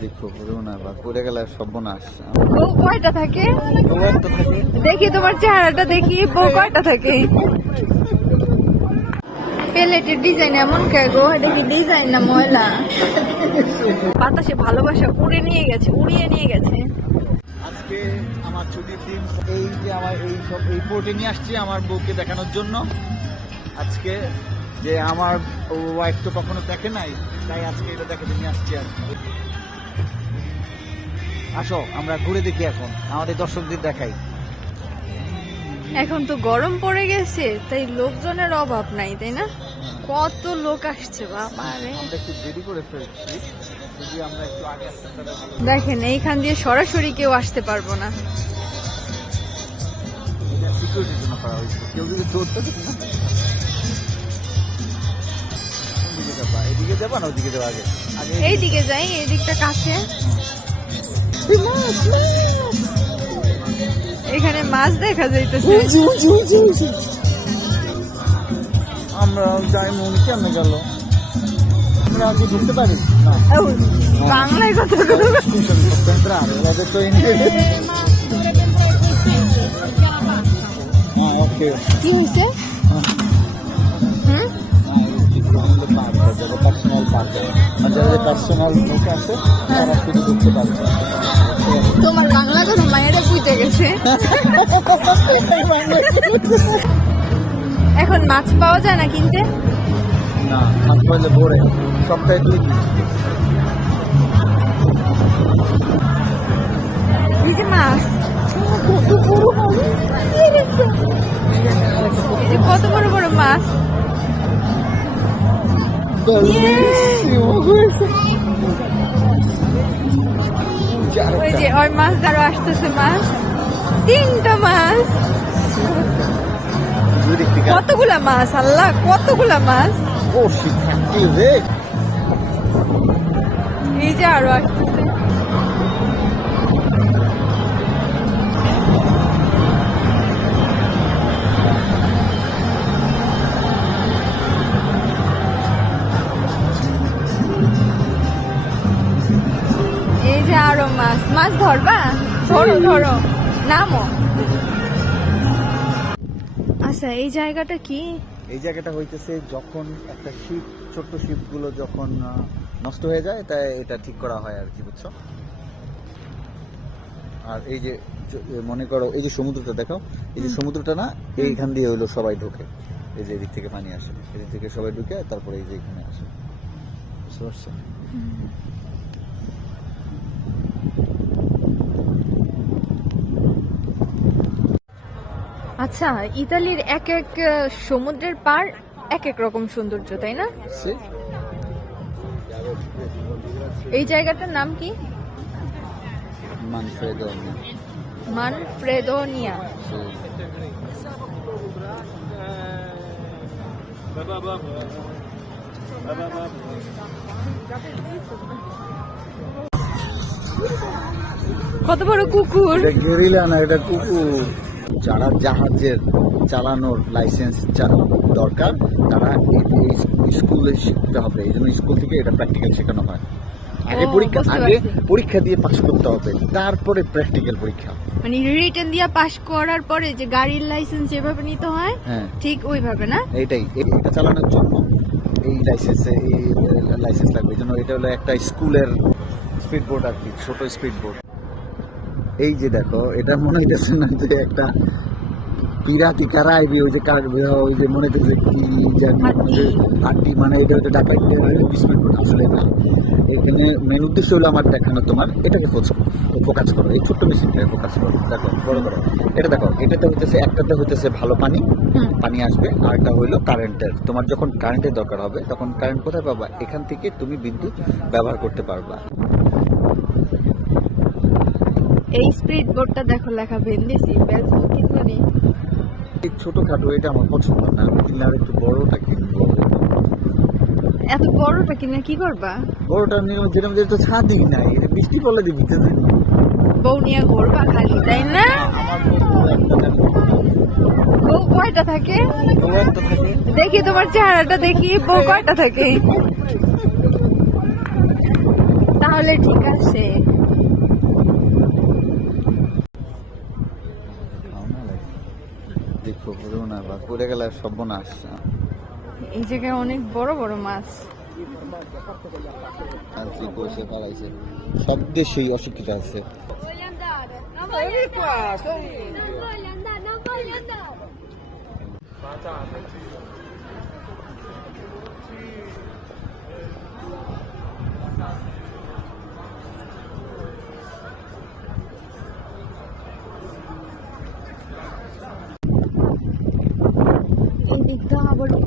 দেখো পুরো না বা পড়ে গেলে সর্বনাশ। বউ কয়টা থাকে? দেখি তোমার চেহারাটা দেখি বউ কয়টা থাকে? প্লেটের ডিজাইন এমন কে গো? এটা কি ডিজাইন না ময়লা? বাতাসে ভালোবাসা উড়ে নিয়ে গেছে উড়িয়ে নিয়ে গেছে। আজকে আমার ছুটির দিন এই যে আমার এই সব এই পোর্টে নিয়ে আসছি আমার বউকে দেখানোর জন্য। আজকে যে আমার ওয়াইফ তো কখনো দেখে নাই তাই আজকে এটা দেখাতে নিয়ে আসছি আর কি। আসো আমরা ঘুরে দেখি এখন। আমাদের দর্শকদের দেখাই। এখন তো গরম পড়ে গেছে তাই লোকজনের অভাব নাই তাই না? কত লোক আসছে দেখেন এইখান দিয়ে সরাসরি কেউ আসতে পারব না। এটা সিকিউরিটির জন্য করা হয়েছে। কেউ যদি ধরতে পারে না। কোন দিকে যাবা এদিকে যাবা না ওদিকে যাবা আগে? আগে এই যাই এই দিকটা কাছে এখানে মাছ দেখা যাইতেছে। আমরা যাই মনে কেমন গেল? আমরা আগে ঢুকতে পারি? না। বাংলায় কথা? L'ho detto in inglese. Ah, ok. কি হয়েছে? পার্সোনাল পার্কে আর পার্সোনাল লোক আছে তারা শুধু ঢুকতে পারবে। তোমার বাংলা তো মায়েরা ফুটে গেছে। এখন মাছ পাওয়া যায় না কিনতে? না, মাছ পাওয়া যায় ভোরে। সপ্তাহে দুই দিন। ওই মাছ ধরো আসতেছে মাছ। তিনটা মাছ। কতগুলা মাছ? আল্লাহ কতগুলা মাছ? এই যে আরও আসতেছে। যে আরও মাছ মাছ ধরবা? ধরো ধরো নামো। আচ্ছা এই জায়গাটা কি? এই জায়গাটা হইতেছে যখন একটা শিপ ছোট্ট শিপগুলো যখন নষ্ট হয়ে যায় তাই এটা ঠিক করা হয় আর কি বুঝছ? আর এই যে মনে করো এই যে সমুদ্রটা দেখো এই যে সমুদ্রটা না এইখান দিয়ে হইল সবাই ঢোকে। এই যে এদিক থেকে পানি আসে এদিক থেকে সবাই ঢুকে তারপরে এই যে এখানে আসে। বুঝতে পারছ? আচ্ছা ইতালির এক এক সমুদ্রের পার এক এক রকম সৌন্দর্য তাই না? এই জায়গাটার নাম কি? মানফ্রেদোনিয়া। কত বড় কুকুর? গেরিলা না এটা কুকুর। যারা জাহাজের চালানোর লাইসেন্স দরকার তারা স্কুলে শিখতে হবে। এই জন্য স্কুল থেকে এটা প্র্যাকটিক্যাল শেখানো হয়। আগে পরীক্ষা আগে পরীক্ষা দিয়ে পাশ করতে হবে। তারপরে প্র্যাকটিক্যাল পরীক্ষা। মানে রিটেন দিয়ে পাশ করার পরে যে গাড়ির লাইসেন্স যেভাবে নিতে হয় হ্যাঁ। ঠিক ওইভাবে না? এইটাই। এ- এটা চালানোর জন্য এই লাইসেন্সে এই লাইসেন্স লাগবে। এই জন্য এটা হলো একটা স্কুলের স্পিড বোর্ড আর কি ছোট স্পিড বোর্ড এই যে দেখো এটা মনে হইতেছে না যে একটা পিরাতি কারা আইবি ওই যে কার ওই যে মনে হইতেছে কি জানি। হাড্ডি মানে এটা ডাকাইট স্পিড বোর্ড আসলে না। এখানে মেন উদ্দেশ্য হলো আমার দেখানো তোমার এটাকে ফোকাস করো এই ছোট্ট মেশিনটাকে ফোকাস করো দেখো বড় করো। এটা দেখো এটাতে হইতেছে একটাতে হইতেছে ভালো পানি পানি আসবে আর একটা হইল কারেন্টের তোমার যখন কারেন্টের দরকার হবে তখন কারেন্ট কোথায় পাবা? এখান থেকে তুমি বিদ্যুৎ ব্যবহার করতে পারবা। এই স্পিড বোর্ডটা দেখো লেখা ভেন্ডিসি বেচবো কিনবো নি। ছোটখাটো এটা আমার পছন্দ না। আমি কিনলে আর একটু বড়টা কিনবো। এত বড়টা কিনে কি করবা? বড়টা নিয়ে যেরকম যে তো ছাদই নাই এটা বৃষ্টি পড়লে দিবি তো বউ নিয়ে ঘুরবা খালি তাই না? বউ কয়টা থাকে? দেখি তোমার চেহারাটা দেখি বউ কয়টা থাকে। তাহলে ঠিক আছে। দেখো না বা পড়ে গেলে সর্বনাশ। এই জায়গায় অনেক বড় বড় মাছ। বসে পালাইছে সব দেশেই অশিক্ষিত আছে। a volver.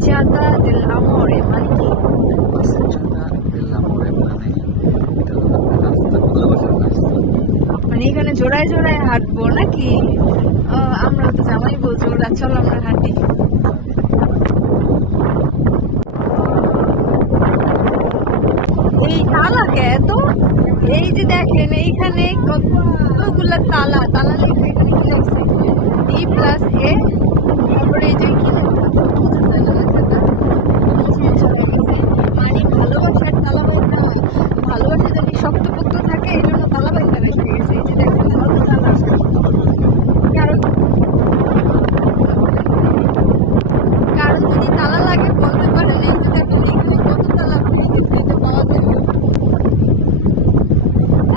দিল আমরে মানে কি বাসের জন্য মানে মানে এখানে জোড়ায় জোড়ায় হাঁটবো নাকি আমরা তো জামাই বলছি ওরা চল আমরা হাঁটি এই তালা কে এত? এই যে দেখেন এইখানে কতগুলো তালা তালা লেখা এখানে কি লাগছে ডি প্লাস এ মানে ভালোবাসার তালা হয়। ভালোবাসা যদি শক্তপোক্ত থাকে, এই তালা বাইতে রেখে গেছে। এই যে কারণ কারণ যদি তালা লাগে, বলতে পারেন, এই যে দেখেন, এখানে পাওয়া যাবে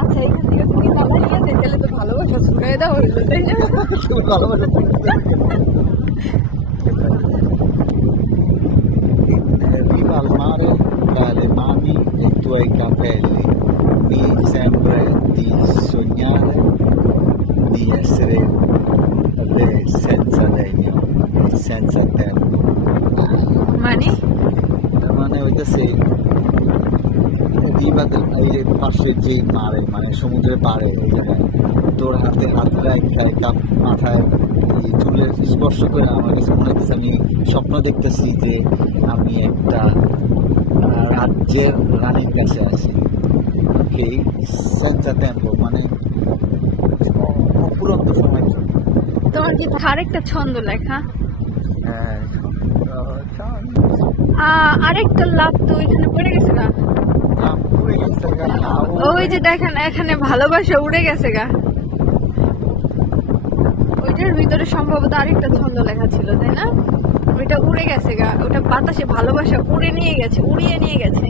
আচ্ছা এখান থেকে তালা নিয়ে যাই তাহলে তো ভালোবাসা ছুড়ে দেওয়া হইল, তাই না? ভালোবাসা এই যে পাশে যে মারে মানে সমুদ্রের পাড়ে ওই জায়গায় তোর হাতে হাত রাখা কাপ মাথায় এই চুলের স্পর্শ করে আমার কাছে মনে হচ্ছে আমি স্বপ্ন দেখতেছি যে আমি একটা রাজ্যের রানীর কাছে আছি। ওকে সেন্সা টেম্পো মানে অফুরন্ত সময়। তোমার কি আরেকটা ছন্দ লেখা? হ্যাঁ আরেকটা লাভ তো এখানে পড়ে গেছে গা, ওই যে দেখেন এখানে ভালোবাসা উড়ে গেছে গা। ওইটার ভিতরে সম্ভবত আরেকটা ছন্দ লেখা ছিল তাই না? ওইটা উড়ে গেছে গা। ওটা বাতাসে ভালোবাসা উড়ে নিয়ে গেছে উড়িয়ে নিয়ে গেছে।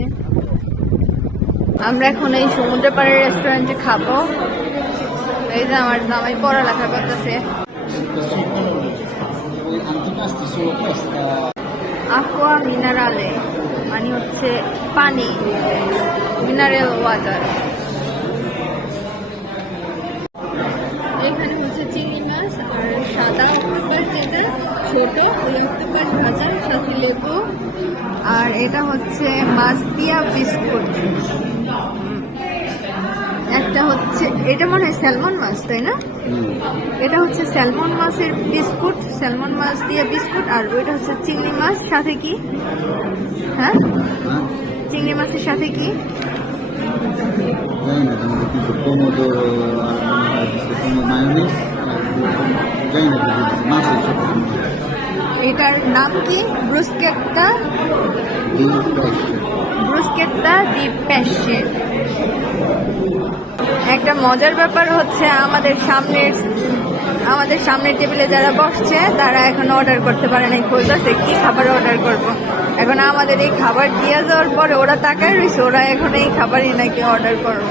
আমরা এখন এই সমুদ্র পাড়ের রেস্টুরেন্টে খাব। এই যে আমার জামাই পড়ালেখা করতেছে। aqua minerale মানে হচ্ছে পানি মিনারেল ওয়াটার এখানে হচ্ছে চিংড়ি মাছ আর সাদা অক্টোপাস যেটা ছোট, ওই অক্টোপাস ভাজা সাথে লেবু। আর এটা হচ্ছে মাছ দিয়া বিস্কুট। একটা হচ্ছে, এটা মনে হয় স্যালমন মাছ, তাই না? এটা হচ্ছে স্যালমন মাছের বিস্কুট স্যালমন মাছ দিয়ে বিস্কুট আর ওইটা হচ্ছে চিংড়ি মাছ সাথে কি? হ্যাঁ? চিংড়ি মাছের সাথে কি? এটার নাম কি? ব্রুস্কেটটা। ব্রুস্কেটটা দি প্যাশে। একটা মজার ব্যাপার হচ্ছে আমাদের সামনের আমাদের সামনের টেবিলে যারা বসছে, তারা এখন অর্ডার করতে পারে নাই। খোঁজাছে কি খাবার অর্ডার করব। এখন আমাদের এই খাবার দিয়ে যাওয়ার পরে ওরা তাকায় রয়েছে, ওরা এখন এই খাবারই নাকি অর্ডার করব।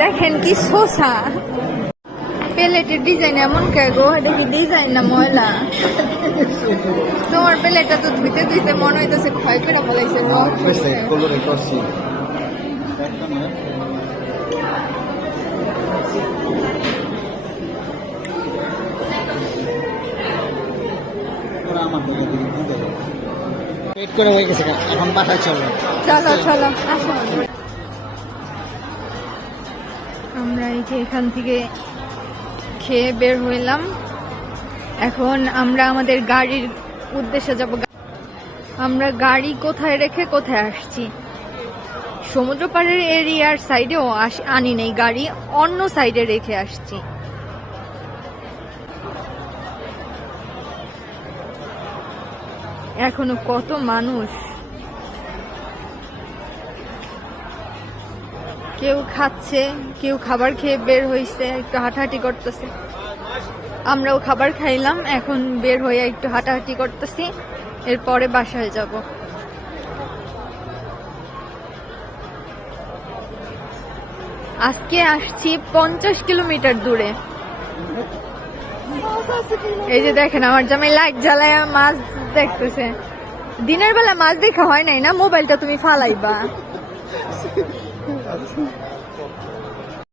দেখেন কি শোষা। প্লেটের ডিজাইন এমন কে গো, এটা কি ডিজাইন না ময়লা? তোমার বেলেটা তো ধুইতে ধুইতে মনে হইতেছে ক্ষয় করে ফেলাইছে আমরা এই যে এখান থেকে খেয়ে বের হইলাম। এখন আমরা আমাদের গাড়ির উদ্দেশ্যে যাব। আমরা গাড়ি কোথায় রেখে কোথায় আসছি? সমুদ্র পাড়ের এরিয়ার সাইডেও আনি নেই, গাড়ি অন্য সাইডে রেখে আসছি। এখনও কত মানুষ? কেউ খাচ্ছে, কেউ খাবার খেয়ে বের হইছে, একটু হাঁটাহাঁটি করতেছে। আমরাও খাবার খাইলাম, এখন বের হয়ে একটু হাঁটাহাঁটি করতেছি, এরপরে বাসায় যাব। আজকে আসছি পঞ্চাশ কিলোমিটার দূরে। এই যে দেখেন, আমার জামাই লাইট জ্বালায় মাছ দেখতেছে। দিনের বেলা মাছ দেখা হয় নাই না? মোবাইলটা তুমি ফালাইবা।